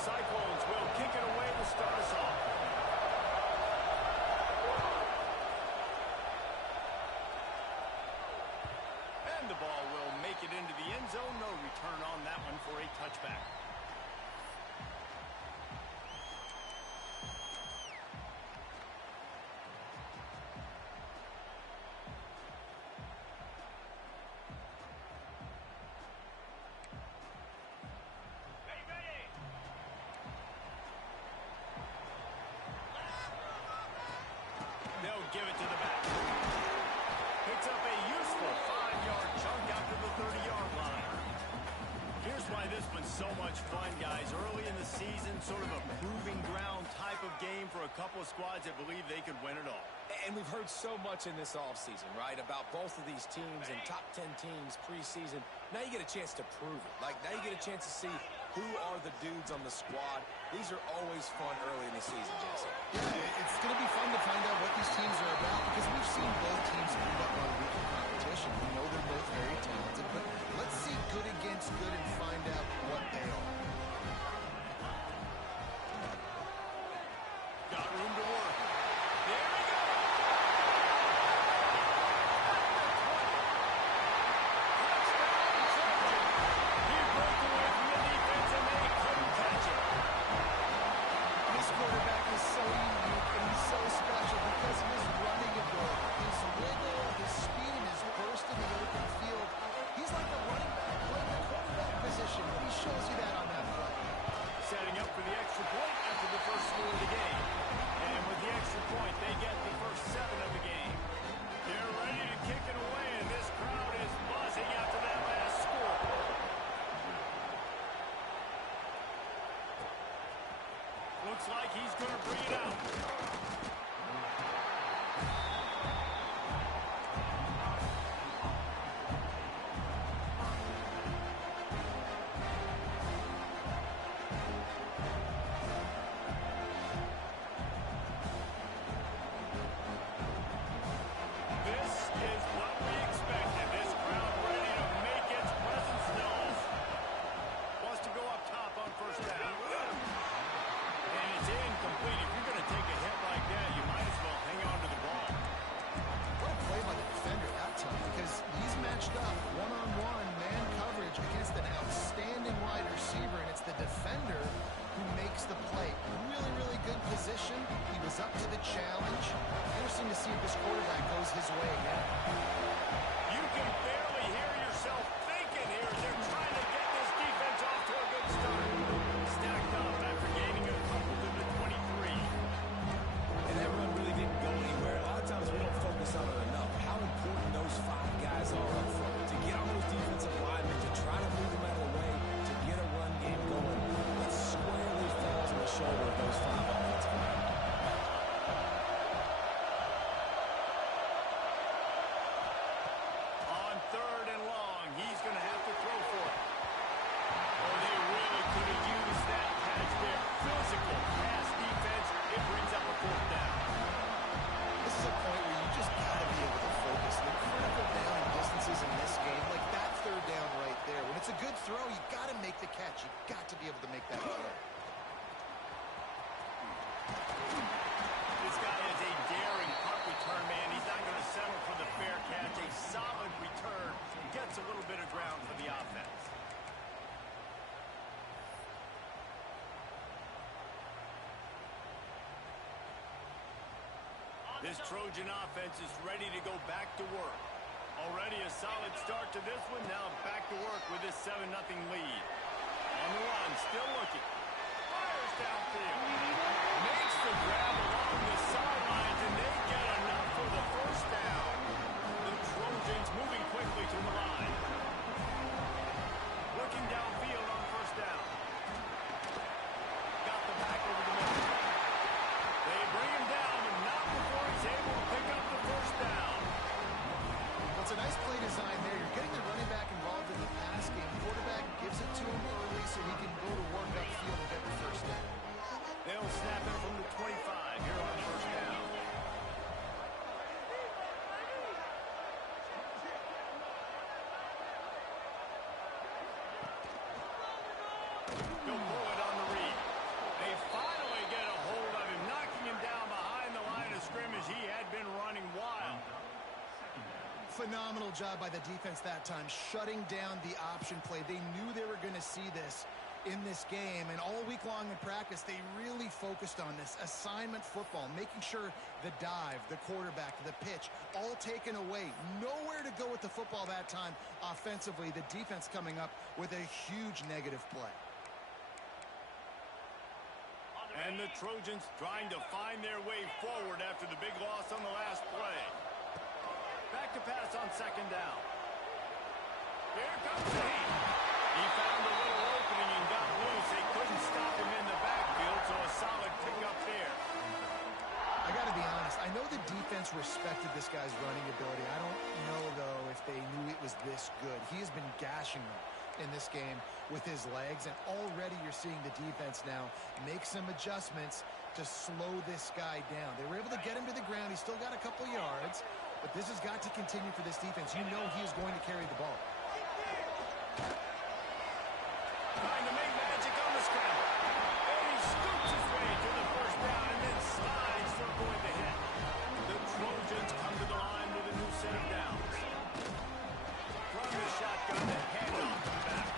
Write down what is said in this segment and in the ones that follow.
Cyclones will kick it away to start us off. And the ball will make it into the end zone. No return on that one for a touchback. They'll give it to the back. Picks up a useful 5-yard chunk after the 30-yard line. Here's why this one's so much fun, guys. Early in the season, sort of a proving ground type of game for a couple of squads that believe they could win it all. And we've heard so much in this offseason, right, about both of these teams and top 10 teams preseason. Now you get a chance to prove it. Like, now you get a chance to see who are the dudes on the squad. These are always fun early in the season, Jason. Yeah, it's going to be fun to find out what these teams are about because we've seen both teams move up on weekly competition. We know they're both very talented, but let's see good against good and find out what they are. Got room to work. There we go. He broke away from the defense and they couldn't catch it. This quarterback is so unique and he's so special because of his running ability, his wiggle, his speed, and his burst in the open field. He's like a running back playing the quarterback position. He shows you that on that play. Setting up for the extra point after the first score of the game. And with the extra point, they get the first 7 of the game. They're ready to kick it away, and this crowd is buzzing after that last score. Looks like he's going to bring it out. This is what we expected. This crowd ready to make its presence known. Wants to go up top on first down. And it's incomplete. If you're going to take a hit like that, you might as well hang on to the ball. What a play by the defender that time because he's matched up one-on-one man coverage against an outstanding wide receiver, and it's the defender who makes the play. Really, really good position. He was up to the challenge. Interesting to see if this quarterback goes his way again. You can barely hear yourself thinking here. They're trying to get this defense off to a good start. Stacked up after gaining a couple to the 23. And that run really didn't go anywhere. A lot of times we don't focus on it enough. How important those 5 guys are up front. To get on those defensive linemen, to try to move them out of the way, to get a run game going. It squarely falls on the shoulder of those 5 offensive linemen. On 3rd and long, he's going to have to throw for it. Oh, they really could have used that catch there. Physical pass defense. It brings up a 4th down. This is a point where you just got to be able to focus. The critical down and distances in this game, like that 3rd down right there. When it's a good throw, you got to make the catch. You got to be able to make that throw. This guy is a daring punt return man. He's not going to settle for the fair catch. A solid return. Gets a little bit of ground for the offense. This Trojan offense is ready to go back to work. Already a solid start to this one. Now back to work with this 7-0 lead. On the run, still looking. Fires downfield. Makes the grab along the sidelines, and they get enough for the first down. The Trojans moving quickly to the line. Looking downfield on first down. Got the back over the middle. They bring him down, but not before he's able to pick up the first down. Well, it's a nice play design there. You're getting the running back involved in the pass game. Quarterback gives it to him early so he can go to work upfield and get the first down. They'll snap it from the 25 here on first down. Phenomenal job by the defense that time, shutting down the option play. They knew they were going to see this in this game, and all week long in practice, they really focused on this assignment football, making sure the dive, the quarterback, the pitch, all taken away. Nowhere to go with the football that time offensively. The defense coming up with a huge negative play. And the Trojans trying to find their way forward after the big loss on the last play. Back to pass on second down. Here comes he. He found a little opening and got loose. They couldn't stop him in the backfield, so a solid pickup there. I got to be honest. I know the defense respected this guy's running ability. I don't know, though, if they knew it was this good. He has been gashing them in this game with his legs, and already you're seeing the defense now make some adjustments to slow this guy down. They were able to get him to the ground. He's still got a couple yards, but this has got to continue for this defense. You know he is going to carry the ball. Trying to make magic on the scramble. And he scoops his way to the first down and then slides to avoid the hit. The Trojans come to the line with a new set of downs. From the shotgun, the handoff to the back.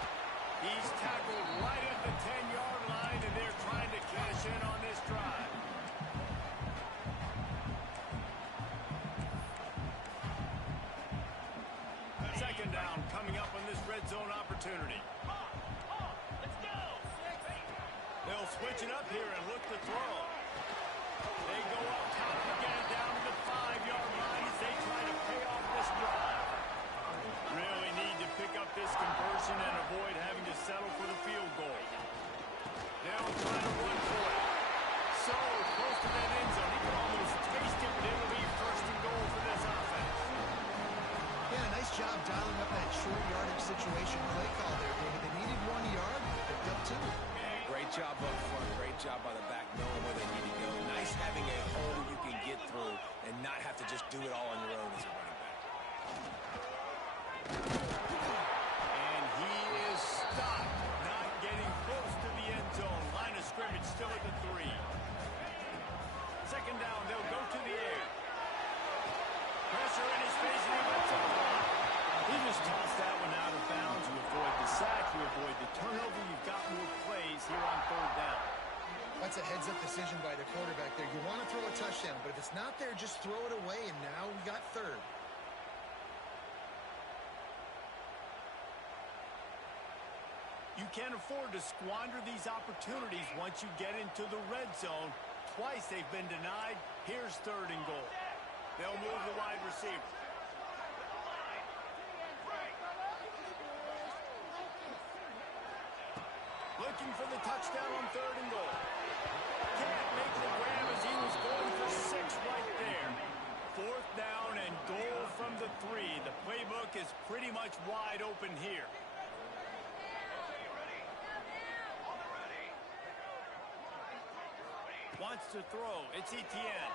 He's tackled right at the 10-yard line, and they're trying to cash in on this drive. Second down coming up on this red zone opportunity. They'll switch it up here and look to throw. They go up top and get it down to the 5-yard line as they try to pay off this drive. Really need to pick up this conversion and avoid having to settle for the field goal. They'll try to run for it. So close to that end zone. He can almost taste it, but it'll be first and goal for this offense. Yeah, nice job dialing up that short yardage situation play call there, David. They needed 1 yard, picked up 2. Great job up front. Great job by the back, knowing where they need to go. Nice having a hole you can get through and not have to just do it all on your own as a running back. And he is stopped, not getting close to the end zone. Line of scrimmage still at the 3. Second down, they'll go to the air. Pressure in his face, and he lets it fly. He just tossed that one out of bounds. You avoid the sack, you avoid the turnover. You've got more plays here on third down. That's a heads-up decision by the quarterback there. You want to throw a touchdown, but if it's not there, just throw it away, and now we got third. You can't afford to squander these opportunities once you get into the red zone. Twice they've been denied. Here's third and goal. They'll move the wide receiver. Looking for the touchdown on third and goal. Can't make the grab as he was going for 6 right there. Fourth down and goal from the 3. The playbook is pretty much wide open here. Wants to throw. It's Etienne.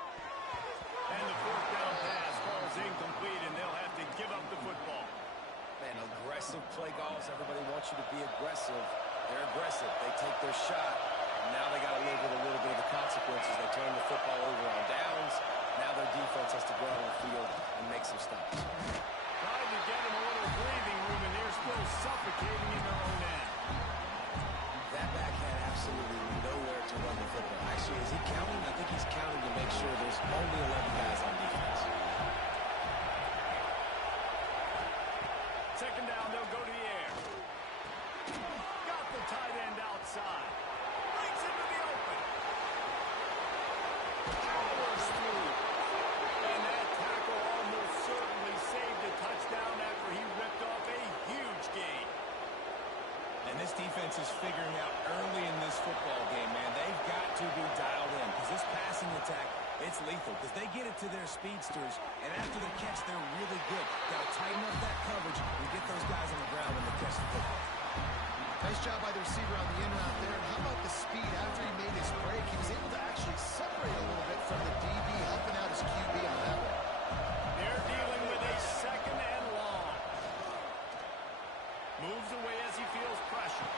And the fourth down pass falls incomplete, and they'll have to give up the football. Man, aggressive play calls. Everybody wants you to be aggressive. They're aggressive. They take their shot. And now they got to live with a little bit of the consequences. They turn the football over on downs. Now their defense has to go out on the field and make some stops. Trying to get them a little breathing room, and they're still suffocating in their own end. That back had absolutely nowhere to run the football. Actually, is he counting? I think he's counting to make sure there's only 11 guys on defense. Second down, they'll go to the air. Got the tight end outside. Brings him to the open. Powers through. And that tackle almost certainly saved a touchdown after he ripped off a huge gain. And this defense is figuring out early in this football game, man, they've got to be dialed in because this passing attack, it's lethal because they get it to their speedsters, and after the catch, they're really good. Got to tighten up that coverage and get those guys on the ground when they catch the football. Nice job by the receiver on the in route there. And how about the speed after he made his break? He was able to actually separate a little bit from the DB, helping out his QB on that one. They're dealing with a second and long. Moves away as he feels pressure.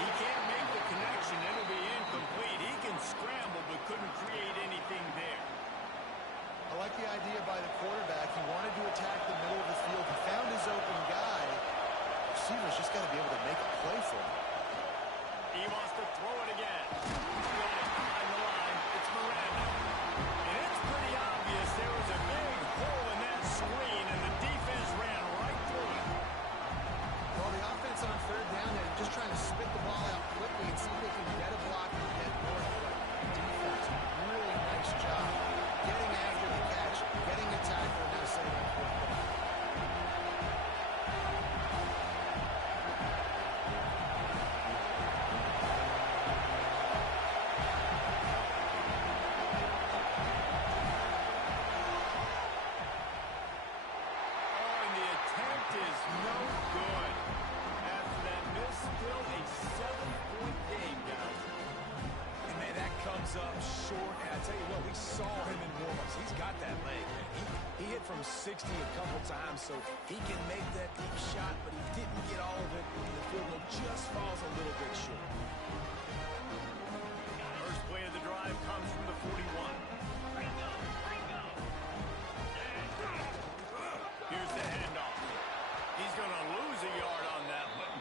He can't make the connection. It'll be incomplete. He can scramble but couldn't create anything there. I like the idea by the quarterback. He wanted to attack the middle of the field. He found his open guy. Receivers just got to be able to make a play for him. He wants to throw it again. He's got it behind the line. It's Miranda. And it's pretty obvious there was a big hole in that screen, and the defense ran right through it. Well, the offense on third down, they're just trying to spit the ball out quickly and see if they can get a block and get north. But defense, really nice job getting after the catch, getting the tackle, and now setting up for it. Up short, and I tell you what, we saw him in warm-ups. He's got that leg, man. He hit from 60 a couple times, so he can make that deep shot, but he didn't get all of it. The field goal just falls a little bit short. First play of the drive comes from the 41. Here's the handoff. He's going to lose a yard on that one.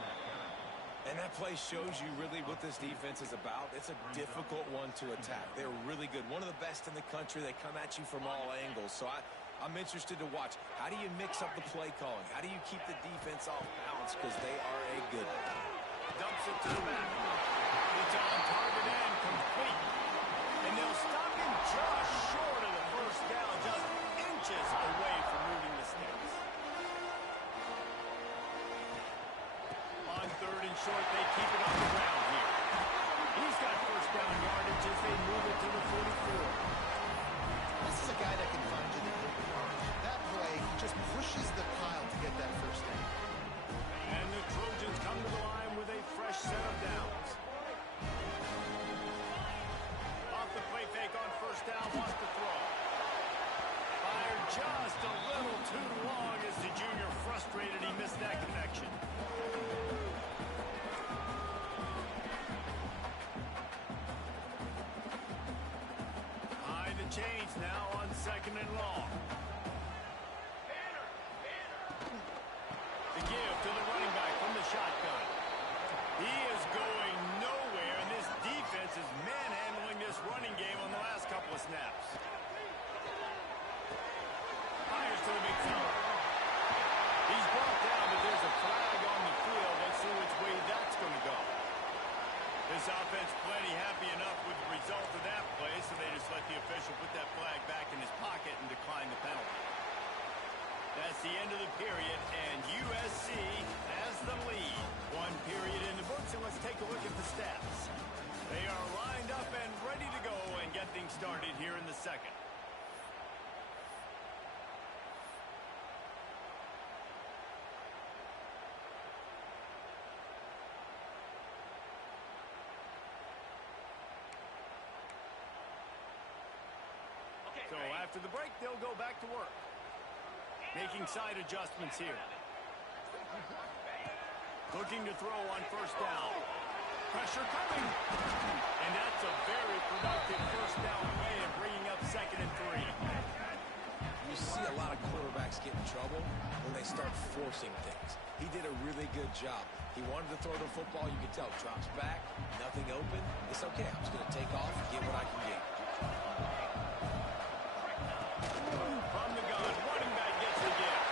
And that play shows you really what this defense is about. It's a difficult one to attack. They're really good. One of the best in the country. They come at you from all angles. So I'm interested to watch. How do you mix up the play calling? How do you keep the defense off balance? Because they are a good one. Dumps it to the back. It's on target and complete. And they'll stop him just short of the first down, just inches away from moving the sticks. On third and short, they keep it on the ground here. He's got first down yardage as they move it to the 44. This is a guy that can find you the big yardage. That play, he just pushes the pile to get that first down. And the Trojans come to the line with a fresh set of downs. Off the play fake on first down, wants to throw. Fired just a little too long as the junior frustrated he missed that connection. High the chains now on second and long. The give to the running back from the shotgun. He is going nowhere, and this defense is manhandling this running game on the last couple of snaps. Fires to the big fella. He's brought down, but there's a flag on the field. Let's see which way that's going to go. This offense plenty happy enough with the result of that play, so they just let the official put that flag back in his pocket and decline the penalty. That's the end of the period, and USC has the lead. One period in the books, and let's take a look at the stats. They are lined up and ready to go and get things started here in the second. So after the break, they'll go back to work. Making side adjustments here. Looking to throw on first down. Pressure coming. And that's a very productive first down way of bringing up second and 3. You see a lot of quarterbacks get in trouble when they start forcing things. He did a really good job. He wanted to throw the football. You can tell. Drops back. Nothing open. It's okay. I'm just going to take off and get what I can get. From the gun, running back gets the gift.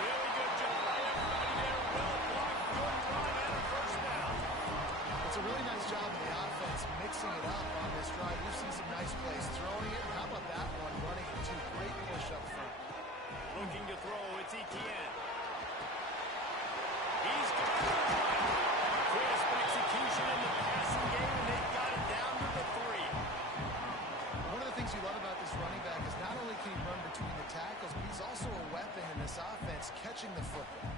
Really good job by everybody there. Well blocked, good run, and a first down. It's a really nice job of the offense mixing it up on this drive. You've seen some nice plays throwing it. How about that one running it too? Great push up front. Looking to throw, it's Etienne. He's got it. Crisp execution in the passing game, and they've got it down to the 3. One of the things you love about this running back is not only can he run between the tackles, but he's also a weapon in this offense, catching the football.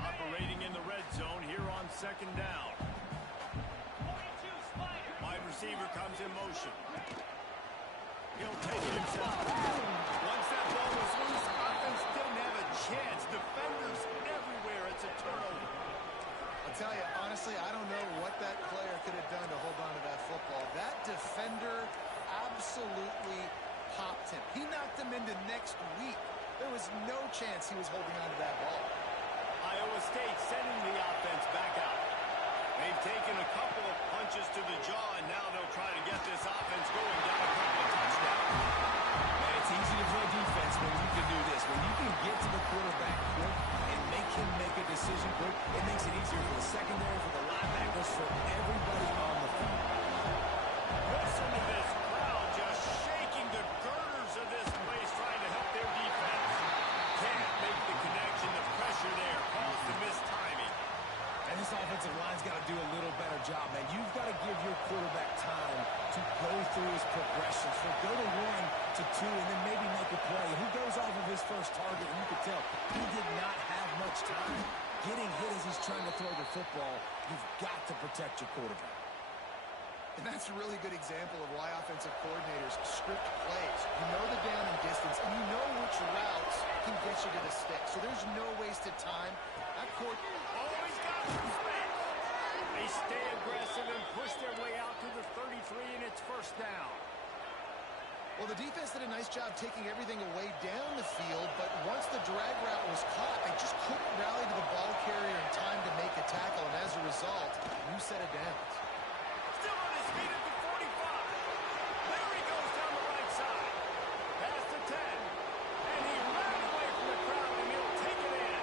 Operating in the red zone here on second down. Wide receiver comes in motion. He'll take it himself. Once that ball was loose, offense didn't have a chance. Defenders everywhere. It's a turnover. I'll tell you, honestly, I don't know what that player could have done to hold on to that football. That defender absolutely popped him. He knocked him into next week. There was no chance he was holding on to that ball. Iowa State sending the offense back out. They've taken a couple of punches to the jaw, and now they'll try to get this offense going down a couple of touchdowns. Man, it's easy to play defense when you can do this. When you can get to the quarterback quick and make him make a decision quick, it makes it easier for the secondary, for the linebackers, for everybody on the field. Listen to this crowd just shaking the girders of this place, trying to help their defense. Can't make the connection. The pressure there calls the missed timing. And this offensive line's got to do a little better job, man. You've got to give your quarterback time to go through his progressions. So go to 1 to 2 and then maybe make a play. He goes off of his first target, and you can tell he did not have much time. Getting hit as he's trying to throw the football, you've got to protect your quarterback. And that's a really good example of why offensive coordinators script plays. You know the down and distance, and you know which routes can get you to the stick. So there's no wasted time. That Always got some space. They stay aggressive and push their way out to the 33, and it's first down. Well, the defense did a nice job taking everything away down the field, but once the drag route was caught, they just couldn't rally to the ball carrier in time to make a tackle, and as a result, new set of downs. Still on his feet at the 45. There he goes down the right side. Past the 10. And he ran away from the crowd, and he'll take it in.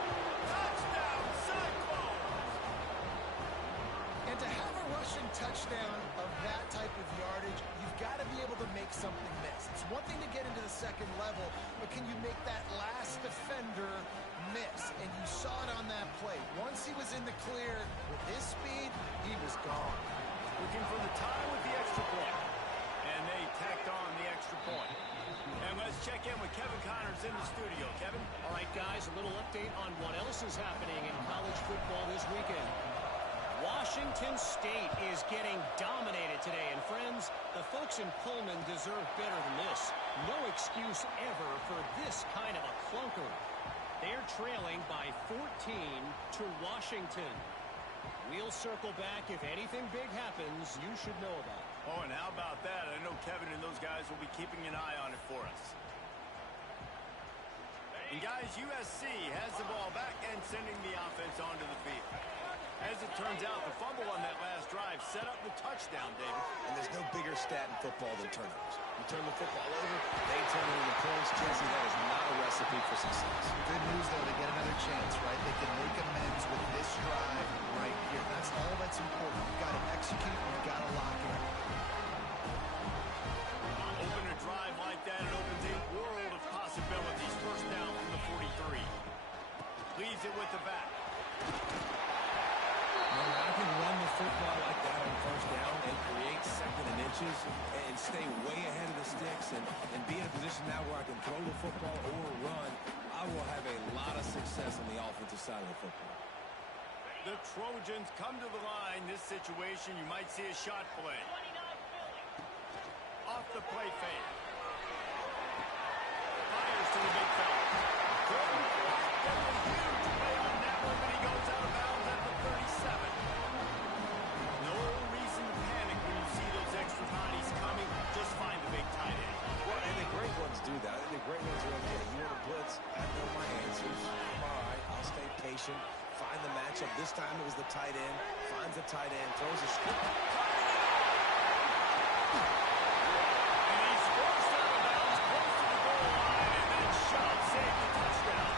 Touchdown, Cyclones! And to have a rushing touchdown of that type of yardage, you've got to be able to make something miss. It's one thing to get into the second level, but can you make that last defender miss? And you saw it on that play. Once he was in the clear with his speed, he was gone. Looking for the tie with the extra point. And they tacked on the extra point. And let's check in with Kevin Connors in the studio. Kevin? All right, guys, a little update on what else is happening in college football this weekend. Washington State is getting dominated today. And, friends, the folks in Pullman deserve better than this. No excuse ever for this kind of a clunker. They're trailing by 14 to Washington. We'll circle back. If anything big happens, you should know about it. Oh, and how about that? I know Kevin and those guys will be keeping an eye on it for us. And, guys, USC has the ball back and sending the offense onto the field. As it turns out, the fumble on that last drive set up the touchdown, David. And there's no bigger stat in football than turnovers. You turn the football over, they turn it into points. Jesse, that is not a recipe for success. Good news, though, they get another chance, right? They can make amends with this drive right here. That's all that's important. You've got to execute, you've got to lock in. Open a drive like that, it opens a world of possibilities. First down from the 43. Leaves it with the back. I can run the football like that on first down and create second and inches and stay way ahead of the sticks and be in a position now where I can throw the football or run. I will have a lot of success on the offensive side of the football. The Trojans come to the line. This situation, you might see a shot play. Off the play fake. Fires to the big fella. Jordan Clark does a huge play on that one, but he goes out of bounds at the 37. No reason to panic when you see those extra bodies coming. Just find the big tight end. Well, and the great ones do that. The great ones are okay. You want to blitz? I know my answers. I'm all right. I'll stay patient. Find the matchup. This time it was the tight end. Finds the tight end. Throws a strip. And he's forced out of bounds, close to the goal line, and then shot saved the touchdown.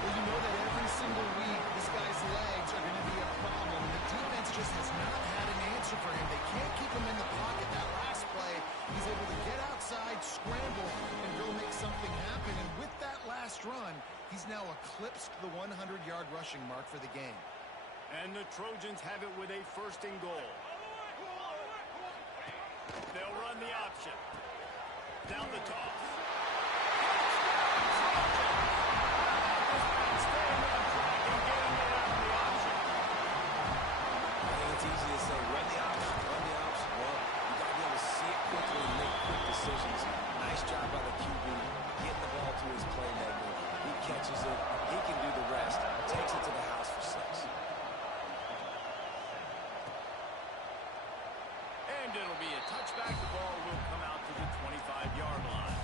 Well, you know that every single week, this guy's legs are going to be a problem. The defense just has not had an answer for him. They can't keep him in the pocket. That last play, he's able to get outside, scramble, and go make something happen. And with that last run, he's now eclipsed the 100-yard rushing mark for the game. And the Trojans have it with a first and goal. They'll run the option. Down the toss. I think it's easy to say, run the option, run the option. Well, you got to be able to see it quickly and make quick decisions. Nice job by the QB, getting the ball to his playmaker. He catches it. He can do the rest. Takes it to the house for 6. And it'll be a touchback. The ball will come out to the 25-yard line.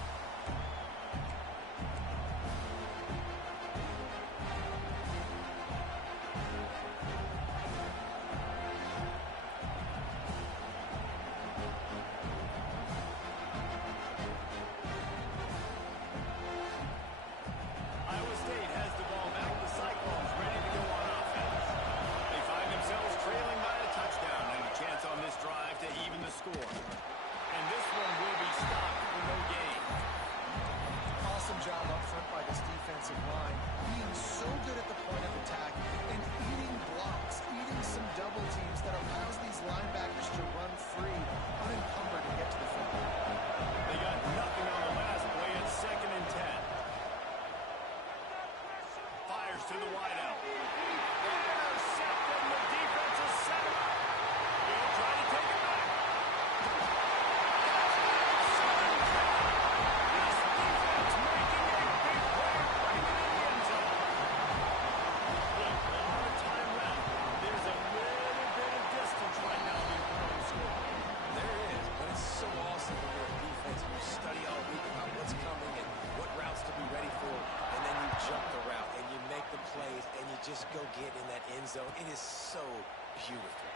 he'll get in that end zone. It is so beautiful.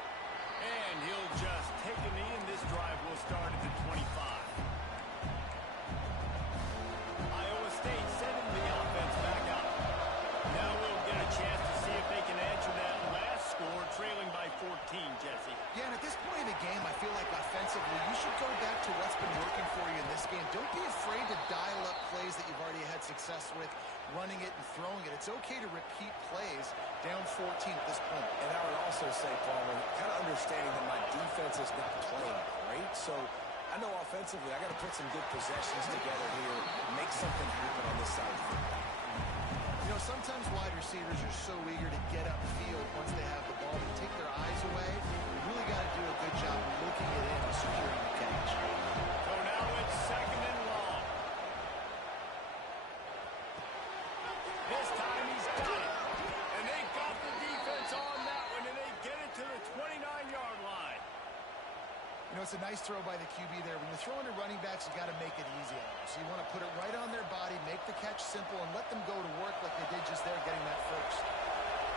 And he'll just take a knee, and this drive will start at the 25. Iowa State sending the offense back out. Now we'll get a chance to see if they can answer that last score, trailing by 14, Jesse. Yeah, and at this point in the game, I feel like offensively, you should go back to what's been working for you in this game. Don't be afraid to dial up plays that you've already had success with, running it and throwing it. It's okay to repeat plays down 14 at this point. And I would also say, Palmer, kind of understanding that my defense is not playing great, so I know offensively I got to put some good possessions together here, make something happen on this side of the football. You know, sometimes wide receivers are so eager to get upfield once they have the ball. They take their eyes away. You really got to do a good job looking it in and securing the catch. So now it's second and long. This time he's got it. And they got the defense on that one, and they get it to the 29-yard line. You know, it's a nice throw by the QB there. When you're throwing to running backs, you got to make it easy on them. So you want to put it right on their body, make the catch simple, and let them go to work like they did just there, getting that first.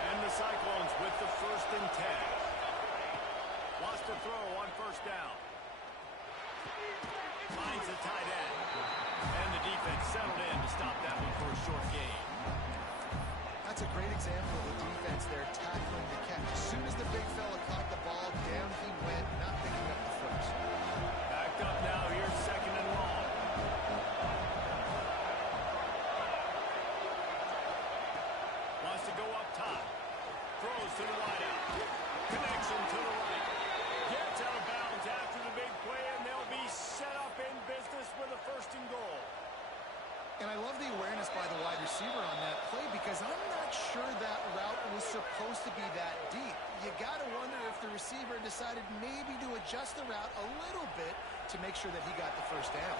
And the Cyclones with the 1st and 10. Wants to throw on first down. Finds the tight end. And the defense settled in to stop that one for a short gain. That's a great example of the defense there tackling the catch. As soon as the big fella caught the ball, down he went, not picking up the first. Backed up now, here's second and long. Wants to go up top. Throws to the wideout. Connection to the right. Gets out of bounds after the big play, and they'll be set up in business with a 1st and goal. And I love the awareness by the wide receiver on that play because I'm not sure that route was supposed to be that deep. You got to wonder if the receiver decided maybe to adjust the route a little bit to make sure that he got the first down.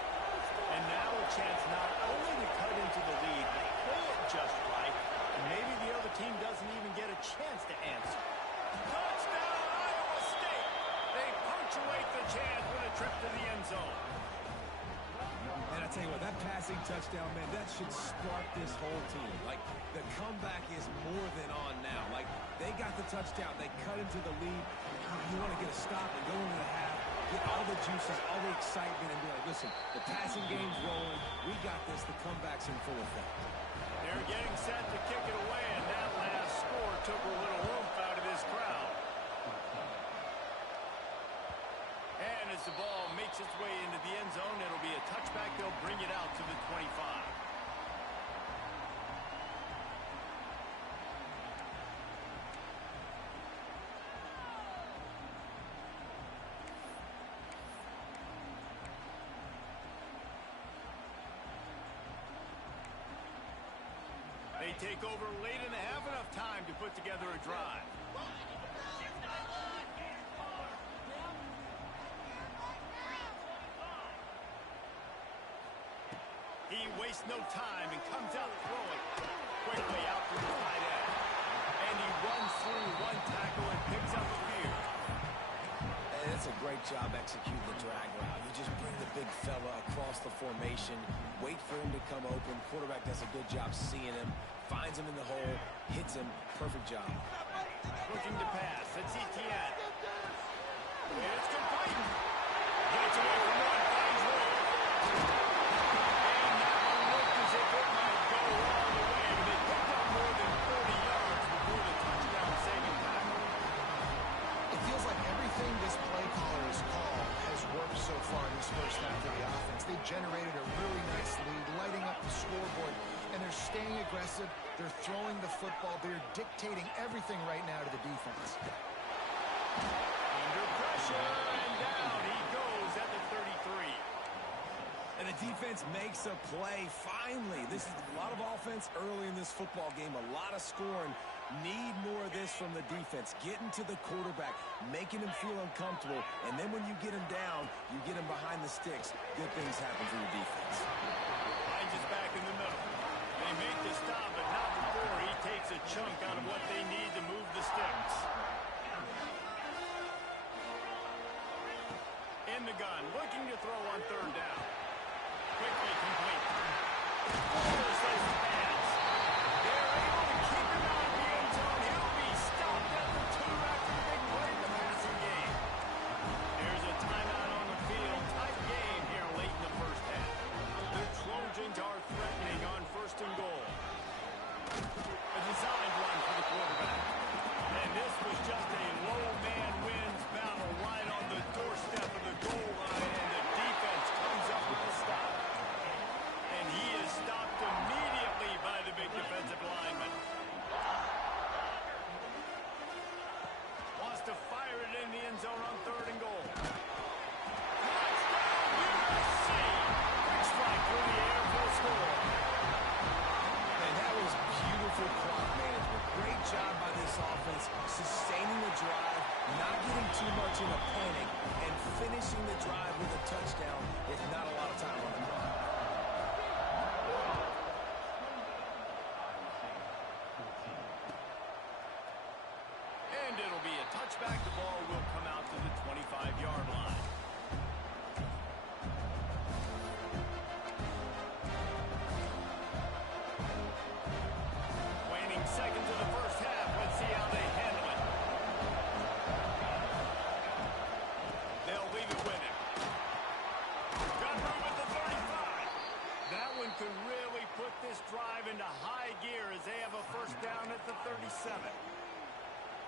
And now a chance not only to cut into the lead, but play it just right, and maybe the other team doesn't even get a chance to answer. Touchdown, Iowa State! They punctuate the chance with a trip to the end zone. And I tell you what, that passing touchdown, man, that should spark this whole team. Like, the comeback is more than on now. Like, they got the touchdown. They cut into the lead. You want to get a stop and go into the half, get all the juices, all the excitement, and be like, listen, the passing game's rolling. We got this. The comeback's in full effect. They're getting set to kick it away, and that last score took a little oomph out of this crowd. And as the ball makes its way into the end zone, it'll be a touchback. They'll bring it out to the 25. They take over late in the half, enough time to put together a drive. He wastes no time and comes out throwing quickly out to the tight end. And he runs through one tackle and picks up a few. And it's a great job executing the drag route. You just bring the big fella across the formation, wait for him to come open. Quarterback does a good job seeing him, finds him in the hole, hits him. Perfect job. Looking to pass. It's Etienne. And it's complete. Gets away from one, finds one. And that one looked as if it might go all the way, but it picked up more than 40 yards before the touchdown-saving tackle. It feels like everything this play caller has called has worked so far in this first half of the offense. They generated a really nice lead, lighting up the scoreboard, and they're staying aggressive. They're throwing the football. They're dictating everything right now to the defense. Under pressure, and down he goes at the 33. And the defense makes a play, finally. This is a lot of offense early in this football game, a lot of scoring. Need more of this from the defense. Getting to the quarterback, making him feel uncomfortable, and then when you get him down, you get him behind the sticks. Good things happen for your defense. Hines is back in the middle. They make the stop, but not before he takes a chunk out of what they need to move the sticks. In the gun, looking to throw on third down. Quickly complete. Forces the pass. They're able to keep him out of the end zone. He'll find the end zone on 3rd and goal. Touchdown, USC! Quick strike through the air for a score. And that was beautiful clock management. Great job by this offense, sustaining the drive, not getting too much in a panic, and finishing the drive with a touchdown with not a lot of time on the clock. And it'll be a touchback. The ball will come out to the 25-yard line. Waning seconds of the first half. Let's see how they handle it. They'll leave it with him. Got room at the 35. That one could really put this drive into high gear as they have a first down at the 37.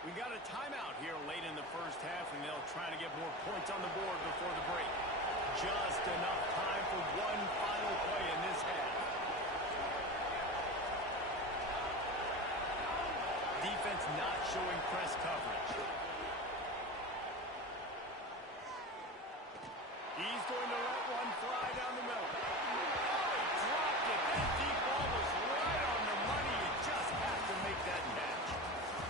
We got a timeout here late in the first half, and they'll try to get more points on the board before the break. Just enough time for one final play in this half. Defense not showing press coverage. He's going to let one fly down the middle. Oh, he dropped it. That deep ball was right on the money. You just have to make that catch.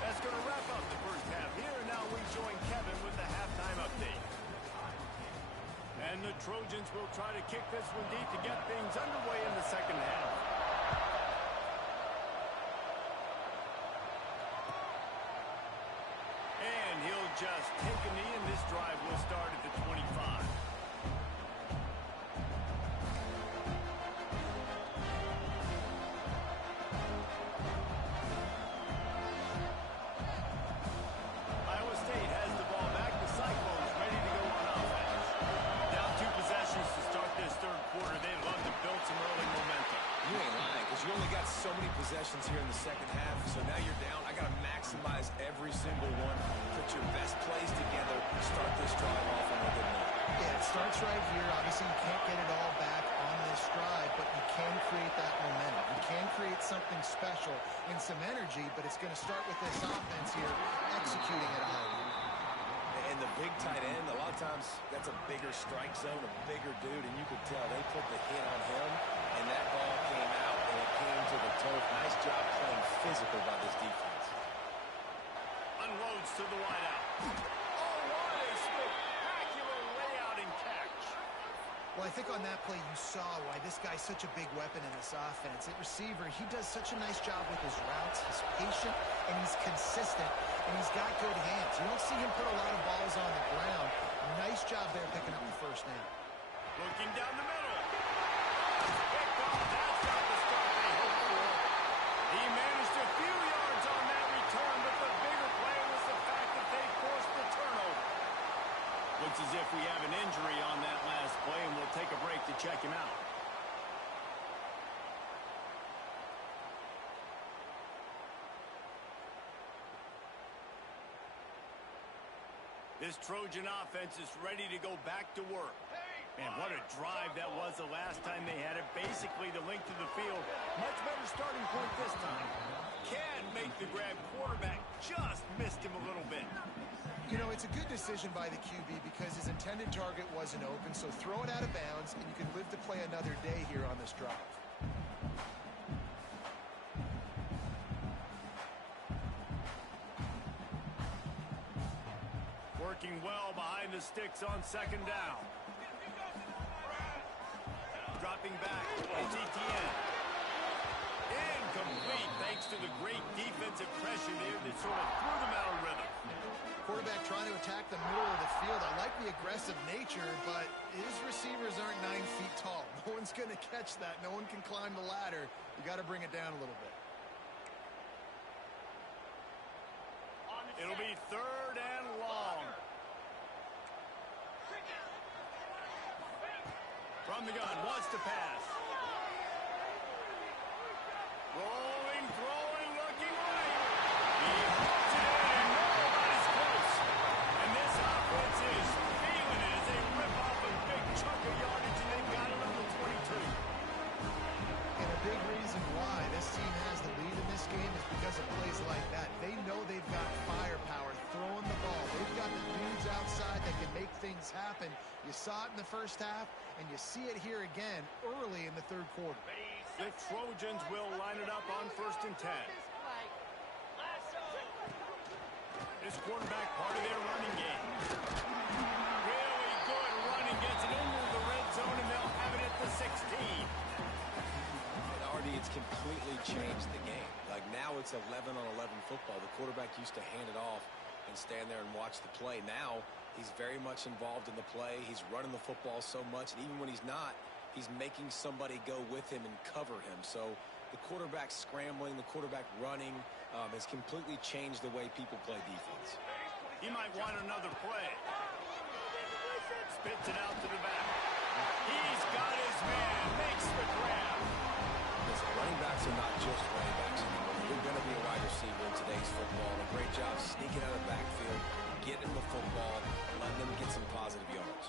That's going to wrap up the first half here, and now we join Kevin with the halftime update. And the Trojans will try to kick this one deep to get things underway in the second half. And he'll just take a knee, and this drive will start at the 25. Iowa State has the ball back. The Cyclones ready to go on offense. Down 2 possessions to start this third quarter. They'd love to build some early momentum. You ain't lying, because you only got so many possessions here in the second half, so now you're down. I got to maximize every single one. Put your best plays together. Start this drive off on a good note. Yeah, it starts right here. Obviously, you can't get it all back on this drive, but you can create that momentum. You can create something special and some energy, but it's going to start with this offense here executing at a high level. And the big tight end, a lot of times that's a bigger strike zone, a bigger dude, and you could tell they put the hit on him, and that ball came out, and it came to the turf. Nice job playing physical by this defense. Unloads to the wideout. Oh, what a spectacular layout and catch. Well, I think on that play you saw why this guy's such a big weapon in this offense. At receiver, he does such a nice job with his routes. He's patient, and he's consistent, and he's got good hands. You don't see him put a lot of balls on the ground. Nice job there picking up the first down. Looking down the middle. Picked off. That's not the start they hoped for. He managed a few yards on that return, but the bigger play was the fact that they forced the turnover. Looks as if we have an injury on that last play, and we'll take a break to check him out. This Trojan offense is ready to go back to work. Man, what a drive that was the last time they had it. Basically the length of the field. Much better starting point this time. Can make the grab. Quarterback just missed him a little bit. You know, it's a good decision by the QB because his intended target wasn't open, so throw it out of bounds, and you can live to play another day here on this drive. Working well behind the sticks on second down. Dropping back. It's Etienne. Incomplete thanks to the great defensive pressure there that sort of threw them out of rhythm. Quarterback trying to attack the middle of the field. I like the aggressive nature, but his receivers aren't 9 feet tall. No one's going to catch that. No one can climb the ladder. You got to bring it down a little bit. It'll be 3rd and long. From the gun, wants to pass. Rolling, throwing, looking right. He hooks it in, and nobody's close. And this offense is feeling it as they rip off a big chunk of yardage, and they've got it on the 22. And a big reason why this team has the lead in this game is because of plays like that. They know they've got firepower throwing the ball. They've got the dudes things happen. You saw it in the first half, and you see it here again early in the third quarter. The Trojans will line it up on 1st and 10. This quarterback part of their running game. Really good running, gets it into the red zone, and they'll have it at the 16. And Artie, it's completely changed the game. Like now it's 11-on-11 football. The quarterback used to hand it off and stand there and watch the play. Now he's very much involved in the play. He's running the football so much, and even when he's not, he's making somebody go with him and cover him. So the quarterback scrambling, the quarterback running has completely changed the way people play defense. He might want another play. Spits it out to the back. He's got his man. Makes the grab. Listen, running backs are not just running backs anymore. You're going to be a wide receiver in today's football. And a great job sneaking out of the backfield, getting the football, and letting them get some positive yards.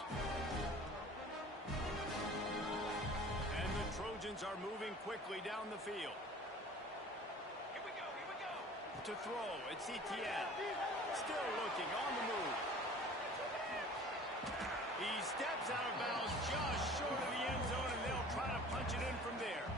And the Trojans are moving quickly down the field. Here we go. To throw, it's Etienne. Still looking, on the move. He steps out of bounds just short of the end zone, and they'll try to punch it in from there.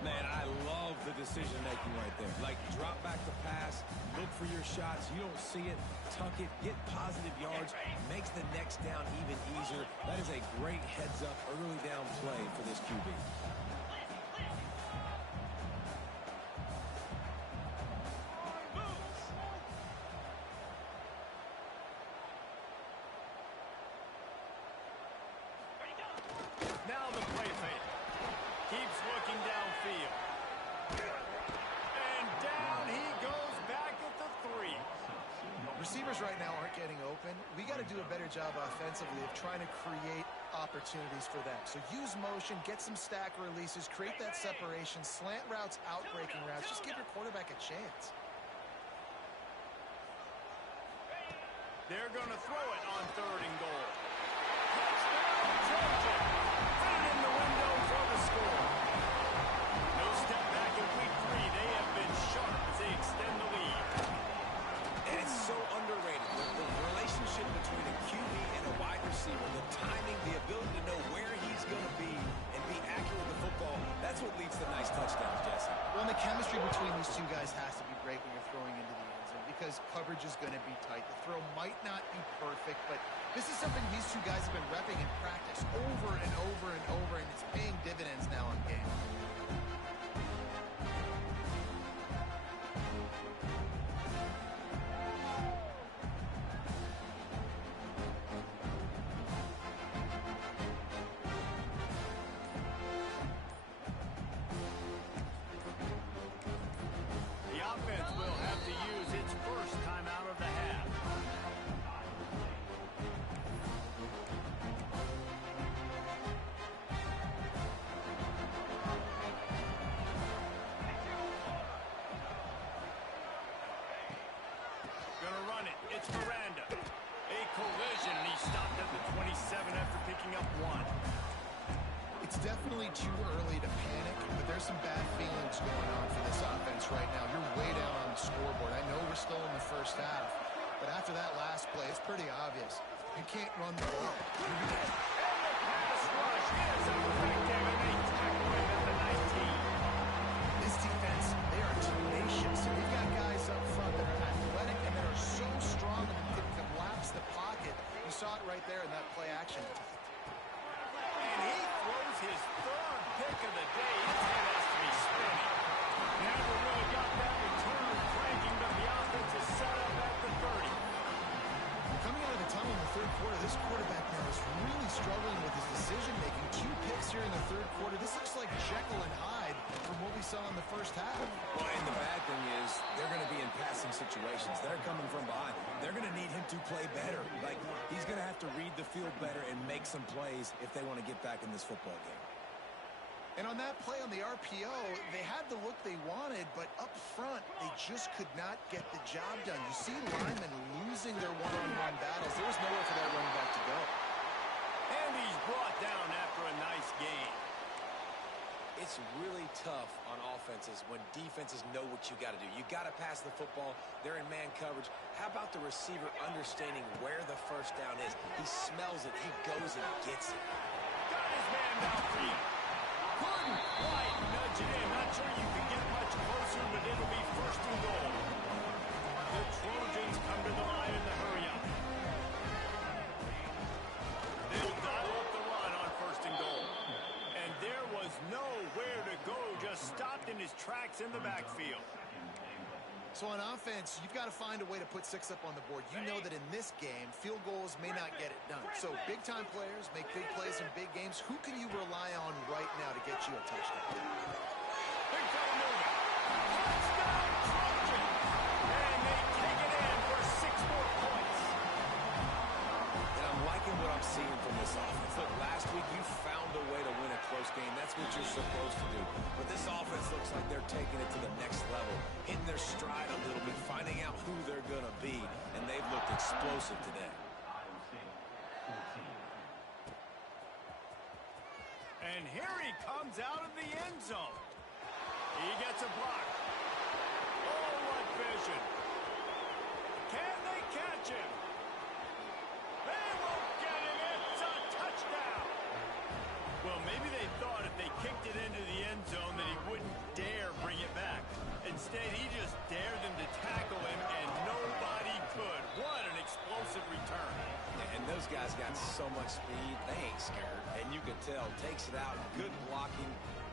Man, I love the decision-making right there. Like, drop back the pass, look for your shots. You don't see it, tuck it, get positive yards, makes the next down even easier. That is a great heads-up, early down play for this QB. Now the play fake. Keeps looking downfield. And down he goes back at the 3. Receivers right now aren't getting open. We got to do a better job offensively of trying to create opportunities for them. So use motion, get some stack releases, create that separation, slant routes, out-breaking routes. Just give your quarterback a chance. They're going to throw it on 3rd and goal. Touchdown, Trojan! Put it in the window for the score. No step back in week 3. They have been sharp as they extend the lead. And it's so underrated. The relationship between a QB and a wide receiver, the timing, the ability to know where he's going to be and be accurate with the football, that's what leads to nice touchdowns, Jesse. Well, and the chemistry between these two guys has to be great when you're throwing into the end zone because coverage is going to be tight. The throw might not be perfect, but this is something these two guys have been repping in practice over and over and over, and it's paying dividends now in game. The offense will have to use its first time out of the half. Gonna run it. It's Miranda. A collision, and he stopped at the 27 after picking up 1. It's definitely too early to panic, but there's some bad feelings going on for this offense right now. You're way down on the scoreboard. I know we're still in the first half, but after that last play, it's pretty obvious. You can't run the ball. And the pass rush is effective, and they tackle him at the 19. This defense, they are tenacious. And they've got guys up front that are athletic and that are so strong and can collapse the pocket. You saw it right there in that play action attempt. And he throws his 3rd pick of the day. His head has to be spinning. Never really got that return cranking, but the offense is set up at the 30. Coming out of the tunnel in the third quarter, this quarterback now is really struggling with his decision-making. 2 picks here in the third quarter. This looks like Jekyll and Hyde from what we saw in the first half. Well, and the bad thing is they're going to be in passing situations. They're coming from behind. They're going to need him to play better. Like, he's going to have to read the field better and make some plays if they want to get back in this football game. And on that play on the RPO, they had the look they wanted, but up front, they just could not get the job done. You see linemen losing their one-on-one battles. There was nowhere for that running back to go. And he's brought down after a nice game. It's really tough on offenses when defenses know what you got to do. You got to pass the football. They're in man coverage. How about the receiver understanding where the first down is? He smells it. He goes and gets it. Got his man downfield. Couldn't quite nudge it in. Not sure you can get much closer, but it'll be first and goal. The Trojans come to the line in the hurry-up. They'll dial up the run on first and goal. And there was nowhere to go, just stopped in his tracks in the backfield. So on offense, you've got to find a way to put 6 up on the board. You know that in this game, field goals may not get it done. So big-time players make big plays in big games. Who can you rely on right now to get you a touchdown? Big fella moving. Touchdown, Trojans! And they take it in for 6 more points. And I'm liking what I'm seeing from this offense. Look, last week you found a way to win a close game. That's what you're supposed to do. But this offense looks like they're taking it to the next level, hitting their stride a little bit, finding out who they're going to be, and they've looked explosive today. And here he comes out of the end zone. He gets a block. Oh, what vision. Can they catch him? They won't get him. It's a touchdown. Well, maybe they thought if they kicked it into the end zone that he wouldn't dare bring it back. Instead, he just dared them to tackle him, and nobody could. What an explosive return. And those guys got so much speed, they ain't scared. And you can tell, takes it out, good blocking,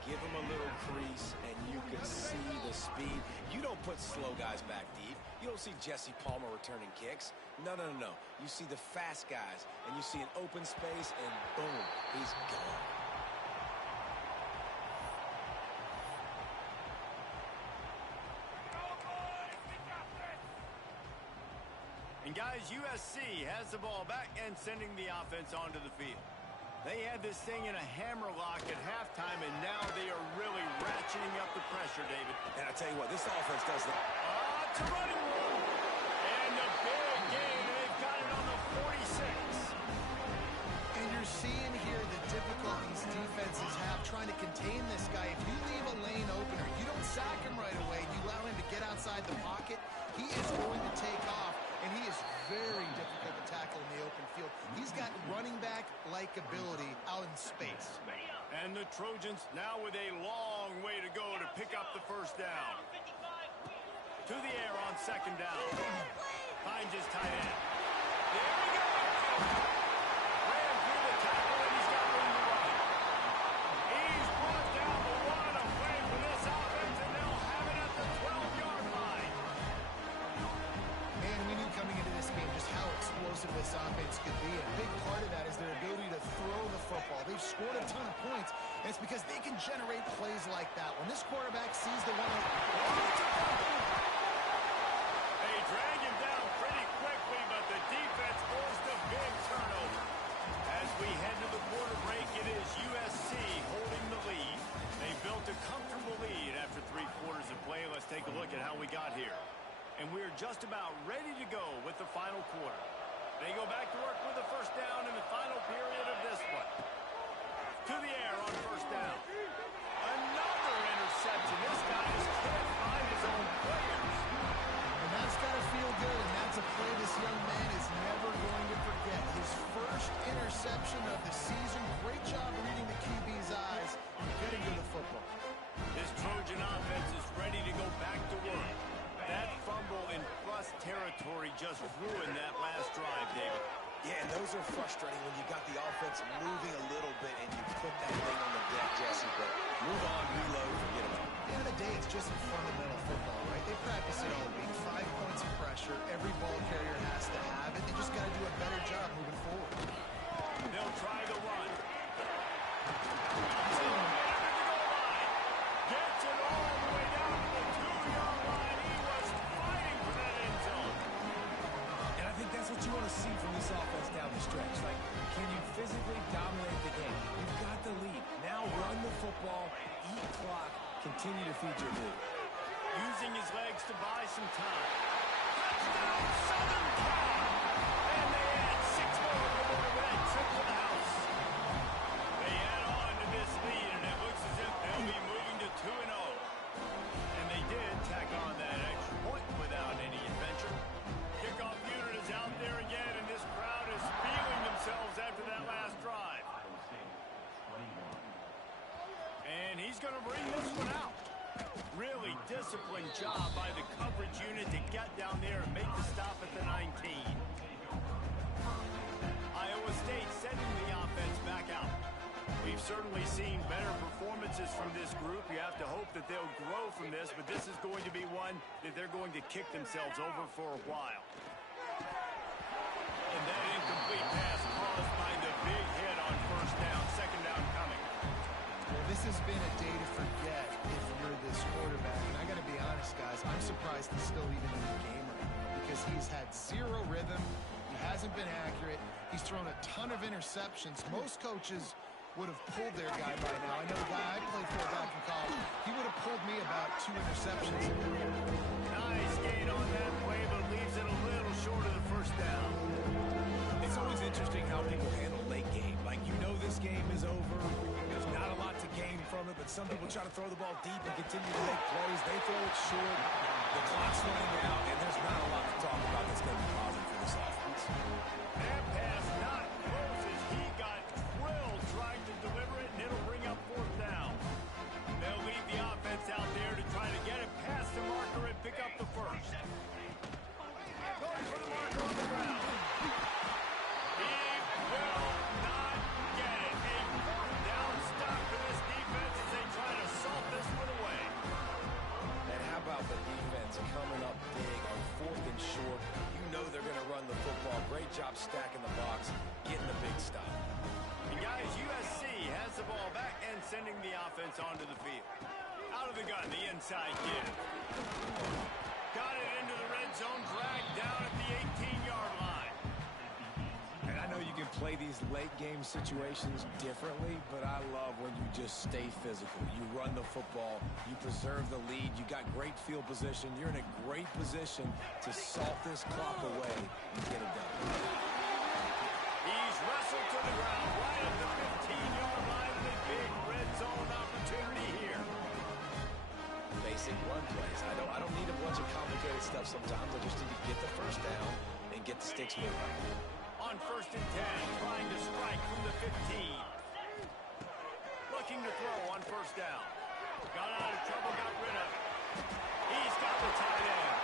give him a little crease, and you can see the speed. You don't put slow guys back deep. You don't see Jesse Palmer returning kicks. No, no, no, no. You see the fast guys, and you see an open space, and boom, he's gone. And guys, USC has the ball back and sending the offense onto the field. They had this thing in a hammerlock at halftime, and now they are really ratcheting up the pressure, David. And I tell you what, this offense does that. It's a running room. And a big gain. They've got it on the 46. And you're seeing here the difficulties defenses have trying to contain this guy. If you leave a lane opener, you don't sack him right away. You allow him to get outside the pocket, he is going to take off. And he is very difficult to tackle in the open field. He's got running back-like ability out in space. And the Trojans now with a long way to go to pick up the first down. To the air on second down. Finds his tight end. There we go! Ran through the tackle and he's got room to run. He's brought down the one. A play for this offense, and they'll have it at the 12-yard line. Man, we knew coming into this game just how explosive this offense could be. A big part of that is their ability to throw the football. They've scored a ton of points, and it's because they can generate plays like that. When this quarterback sees the one, they drag him down pretty quickly, but the defense forced a big turnover. As we head to the quarter break, it is USC holding the lead. They built a comfortable lead after 3 quarters of play. Let's take a look at how we got here. And we're just about ready to go with the final quarter. They go back to work with the first down in the final period of this one. To the air on first down. Another interception. This guy just can't find his own players. and that's got to feel good, and that's a play this young man is never going to forget. His first interception of the season. Great job reading the QB's eyes and getting to the football. This Trojan offense is ready to go back to work. That fumble in plus territory just ruined that last drive, David. Yeah, and those are frustrating when you got the offense moving a little bit and you put that thing on the deck, Jesse. But move on, reload, forget about it. At the end of the day, it's just fundamental football, right? They practice it all week. 5 points of pressure. Every ball carrier has to have it. They just got to do a better job moving forward. They'll try the run. Gets it all the way down to the 2-yard line. He was fighting for that end zone. And I think that's what you want to see from this offense down the stretch. Like, can you physically dominate the game? You've got the lead. Now run the football, eat clock, continue to feed your lead. Using his legs to buy some time. Touchdown, Southern Cal! And they add 6 more to the board with that trip to the house. They add on to this lead, and it looks as if they'll be job by the coverage unit to get down there and make the stop at the 19. Iowa State sending the offense back out. We've certainly seen better performances from this group. You have to hope that they'll grow from this, but this is going to be one that they're going to kick themselves over for a while. And that incomplete pass caused by the big hit on first down, second down coming. Well, this has been a day to forget if you're this quarterback. And I got to be honest, guys, I'm surprised he's still even in the game right now because he's had zero rhythm. He hasn't been accurate. He's thrown a ton of interceptions. Most coaches would have pulled their guy by now. I know the guy I played for back in college. He would have pulled me about 2 interceptions in the year. Nice gain on that play, but leaves it a little short of the first down. It's always interesting how people handle late game. Like, you know this game is over. There's not a lot to gain from it, but some people try to throw the ball deep and continue to make plays. They throw it short. The clock's running out, and there's not a lot to talk about that's going to be positive for this offense. That pass not close as he got drilled trying to deliver it, and it'll bring up fourth down. They'll leave the offense out there to try to get it past the marker and pick up the first. Going for the marker on the ground. He will not get it. A fourth down stop for this defense as they try to salt this one away. And how about the defense coming up big on 4th and short? You know they're going to run the football. Great job stacking the box, getting the big stop. And guys, USC has the ball back and sending the offense onto the field. Out of the gun, the inside give. Got it into the red zone, dragged down at the 18-yard line. And I know you can play these late game situations differently, but I love when you just stay physical. You run the football, you preserve the lead, you got great field position, you're in a great position to salt this clock away and get it done. He's wrestled to the ground right at the 15-yard line and a big red zone opportunity here. Basic run plays. I don't need a bunch of complicated stuff sometimes. I just need to get the first down and get the sticks moving. On first and 10, trying to strike from the 15. Looking to throw on first down. Got out of trouble, got rid of it. He's got the tight end.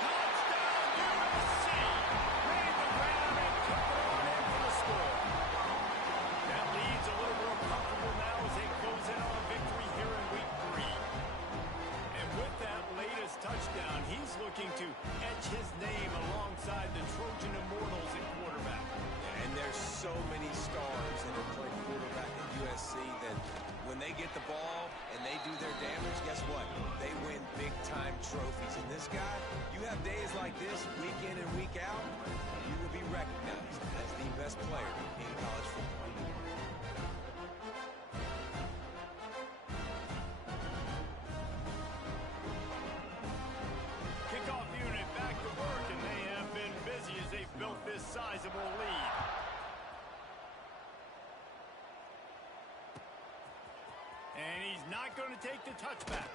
Touchdown, USC! Made the grab and took it on in for the score. That leads a little more comfortable now as they close in on a victory here in week 3. And with that latest touchdown, he's looking to etch his name alongside the Trojan Immortals at quarterback. And there's so many stars that have played quarterback at USC that when they get the ball and they do their damage, guess what? They win big-time trophies. And this guy, you have days like this, week in and week out, you will be recognized as the best player in college football. Kickoff unit back to work, and they have been busy as they've built this sizable lead. And he's not going to take the touchback.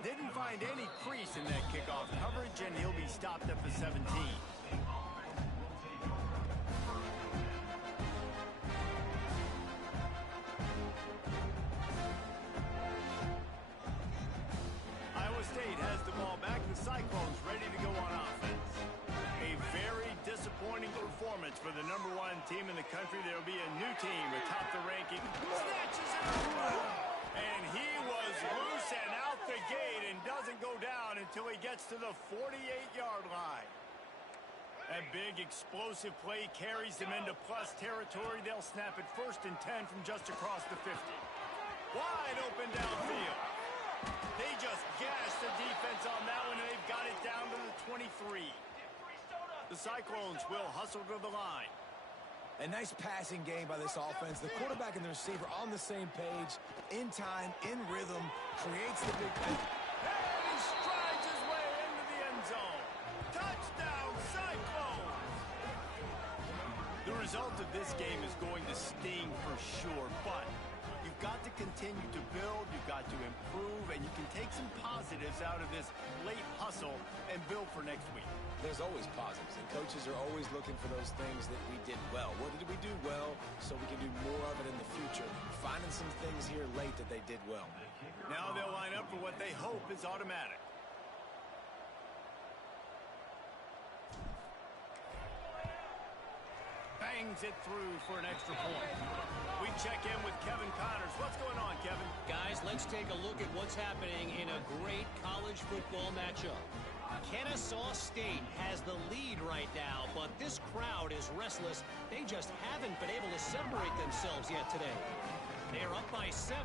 Didn't find any crease in that kickoff coverage, and he'll be stopped at the 17. Iowa State has the ball back. The Cyclones ready to go on offense. A very disappointing performance for the #1 team in the country. There'll be a new team atop the ranking. Snatches it up. And he was loose and out the gate and doesn't go down until he gets to the 48-yard line. That big explosive play carries them into plus territory. They'll snap it 1st and 10 from just across the 50. Wide open downfield. They just gashed the defense on that one, and they've got it down to the 23. The Cyclones will hustle to the line. A nice passing game by this offense. The quarterback and the receiver on the same page, in time, in rhythm, creates the big play. And he strides his way into the end zone. Touchdown, Cyclones! The result of this game is going to sting for sure, but you've got to continue to build, you've got to improve, and you can take some positives out of this late hustle and build for next week. there's always positives, and coaches are always looking for those things that we did well. What did we do well so we can do more of it in the future? Finding some things here late that they did well. Now they'll line up for what they hope is automatic. Bangs it through for an extra point. We check in with Kevin Connors. What's going on, Kevin? Guys, let's take a look at what's happening in a great college football matchup. Kennesaw State has the lead right now, but this crowd is restless. They just haven't been able to separate themselves yet today. They're up by 7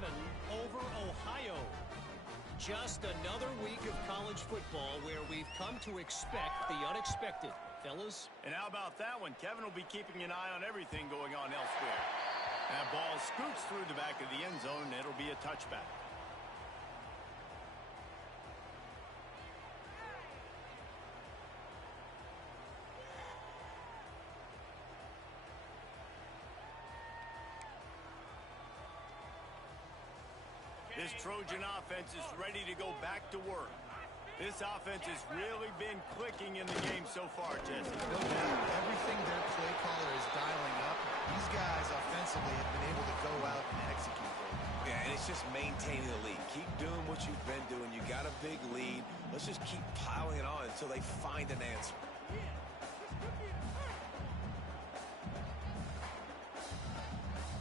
over Ohio. Just another week of college football where we've come to expect the unexpected. Fellas? And how about that one? Kevin will be keeping an eye on everything going on elsewhere. That ball scoots through the back of the end zone, and it'll be a touchback. This Trojan offense is ready to go back to work. This offense has really been clicking in the game so far, Jesse. No doubt. Everything their play caller is dialing up, these guys offensively have been able to go out and execute. Yeah, and it's just maintaining the lead. Keep doing what you've been doing. You got a big lead. Let's just keep piling it on until they find an answer.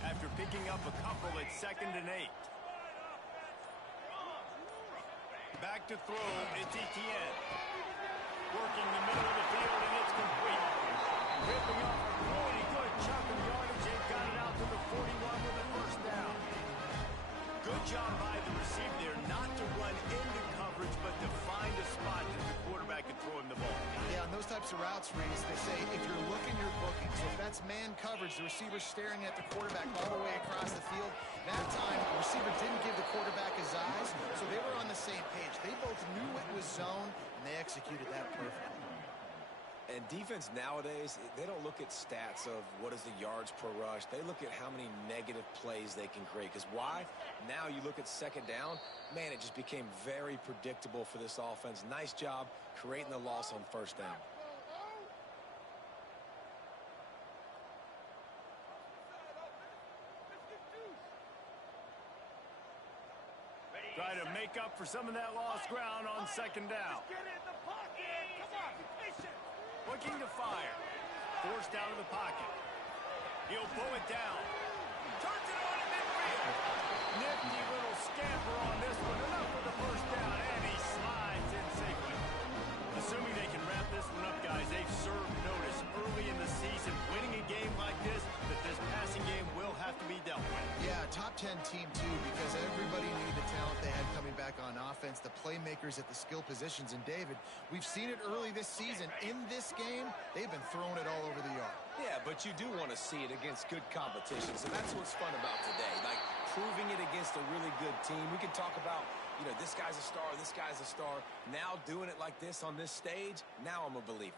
After picking up a couple at 2nd and 8. Back to throw, it's Etienne. Working the middle of the field, and it's complete. Ripping off a really good chunk of yardage. They've got it out to the 41 with a first down. Good job by the receiver there, not to run into coverage, but to find a spot that the quarterback can throw him the ball. Yeah, on those types of routes, Reese, they say if you're looking, you're booking. So if that's man coverage, the receiver's staring at the quarterback all the way across the field. That time, the receiver didn't give the quarterback his eyes, so they were on the same page. They both knew it was zone, and they executed that perfectly. And defense nowadays, they don't look at stats of what is the yards per rush. They look at how many negative plays they can create. Because why? Now you look at 2nd down, man, it just became very predictable for this offense. Nice job creating the loss on 1st down. Try to make up for some of that lost ground on 2nd down. Looking to fire. Forced out of the pocket. He'll pull it down. Turns it on in midfield. Nifty little scamper on this one. Enough for the first down, and he slides in safely. Assuming they can wrap this one up, guys, they've served notice early in the season. Winning a game like this, that this passing game will have to be dealt with. Yeah, top 10 team, too, because everybody knew the talent they had coming back on offense, the playmakers at the skill positions. And, David, we've seen it early this season. In this game, they've been throwing it all over the yard. Yeah, but you do want to see it against good competition. So that's what's fun about today. Like, proving it against a really good team. We can talk about, you know, this guy's a star, this guy's a star. Now doing it like this on this stage, now I'm a believer.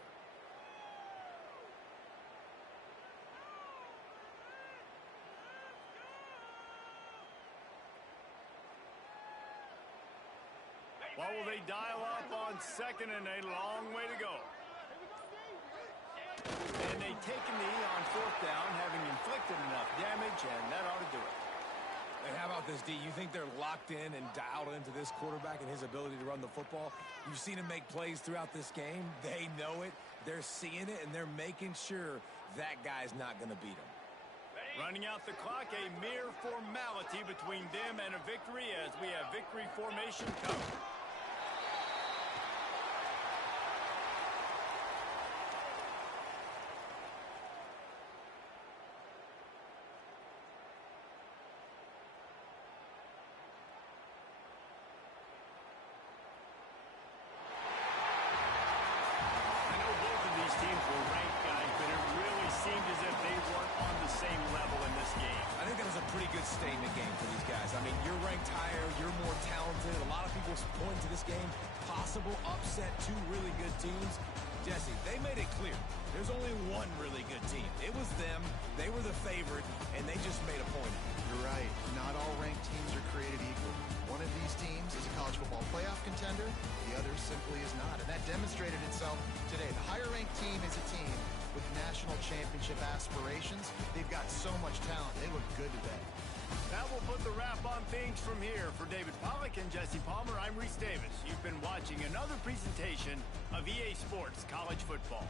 What will they dial up on 2nd and a long way to go? And they take a knee on 4th down, having inflicted enough damage, and that ought to do it. And how about this, D? You think they're locked in and dialed into this quarterback and his ability to run the football? You've seen him make plays throughout this game. They know it. They're seeing it, and they're making sure that guy's not going to beat him. Running out the clock, a mere formality between them and a victory as we have victory formation covered. Statement game for these guys. I mean, you're ranked higher, you're more talented. A lot of people point to this game, possible upset, 2 really good teams. Jesse, they made it clear. There's only one really good team. It was them. They were the favorite, and they just made a point of it. You're right. Not all ranked teams are created equal. One of these teams is a college football playoff contender. The other simply is not. And that demonstrated itself today. The higher-ranked team is a team with national championship aspirations. They've got so much talent. They look good today. That will put the wrap on things from here. For David Pollack and Jesse Palmer, I'm Reese Davis. You've been watching another presentation of EA Sports College Football.